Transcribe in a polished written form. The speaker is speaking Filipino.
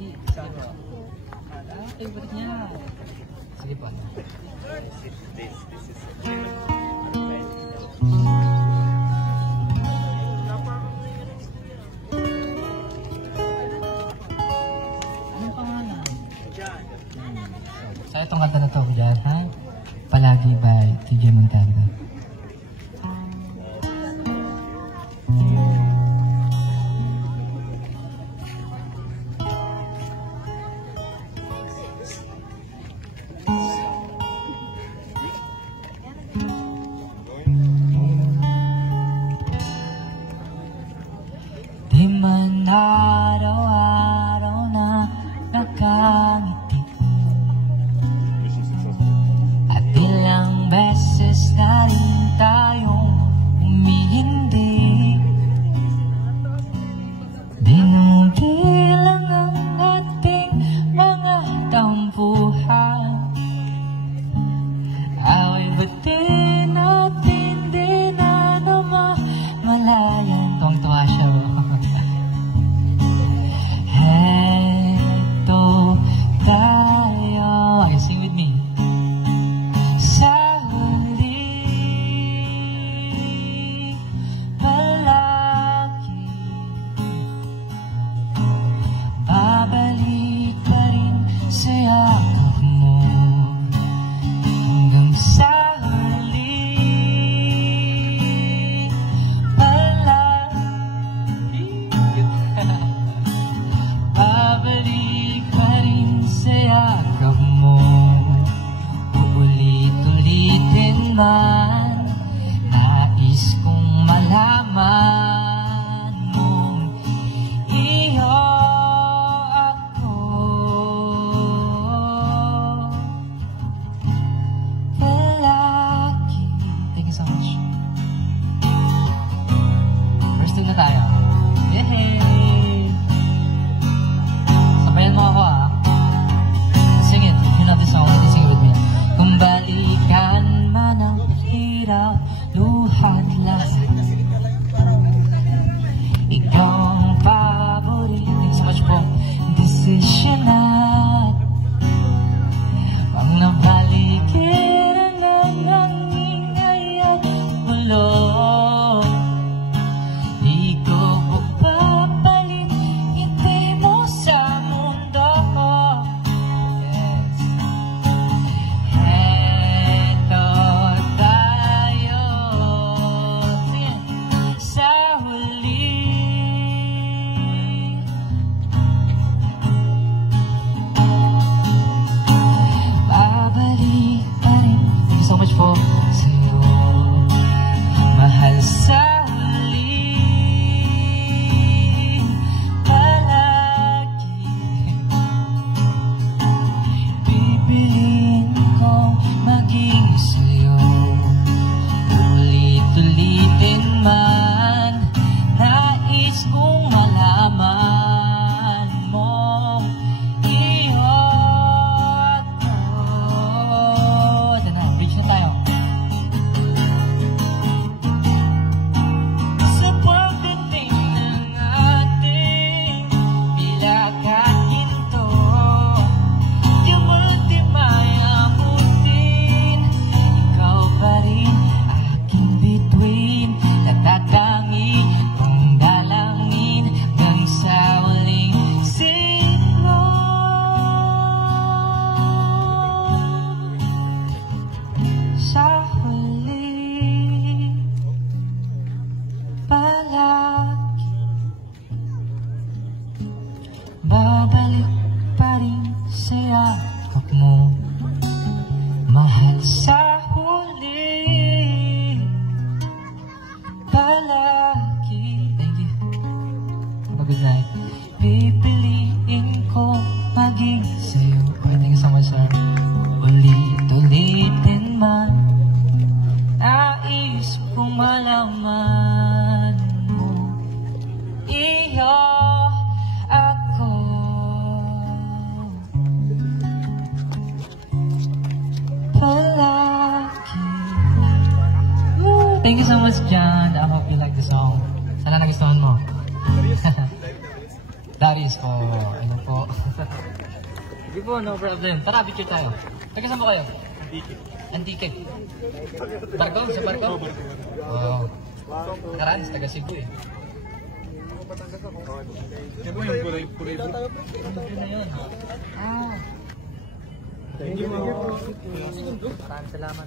Palagi. Favorite niya. Sige po. This is Anong pangalan? So itong kanta na to, Jan, ha? Palagi by TJ Montalvo. Di man araw-araw na nakangiti at ilang beses na rin tayong umihindi. Binubilang ang ating mga tampuhan, away ba't di natin di na namamalayan. Tuwang-tuwa siya. Heto tayo. Okay, sing with me. Sa huli, palagi babalik pa rin sa yakap mo. Hanggang sa huli, palagi babalik pa rin sa yakap mo. Uulit-ulitin man, nais kong malaman mong iyo ako. Palagi. Thank you so much. First thing na tayo. Yehey! Sabayan mo ako, ah. Sing it. If you know this song, sing it with me. Kung balikan man ang hirap, luhat lahat, ikaw ang paborito. Thanks so much po. Decision na pang nabalikin ng ingay at bulong. Di ko papalit, hindi mo sa mundo. Yes. Heto tayo. Sa huli, babalik pa rin. Thank you so much po sa'yo. Mahal sa huli, palagi pipiliin ko maging sa'yo. Ulit-ulitin man, nais kong malaman mo iyo ako. Ito na, bridge na tayo. Sa pagdating ng ating bilagan ginto, di multi may abutin, ikaw pa rin aking bituin. Natatangi kong dalangin hanggang sa huling sino. Sa huli, palagi babalik pa rin sa yakap mo. Mahal sa huli, palagi. Thank you. Have a good night. Pipiliin ko maging sa'yo. Okay, thank you so much, sir. Ulit-ulitin man, nais kong malaman mo iyo ako. Palagi. Thank you so much, John. I hope you like the song. Sana nagustuhan mo. Darius po. Ano po? Sige po, no problem. Tara, picture tayo. Taga saan mo kayo? Antique. Barco? Sa Barco? Oo. Karans, taga Cebu eh. Yan po yung kulay blue. Ano na yun? Ah. Thank you. Maraming salamat.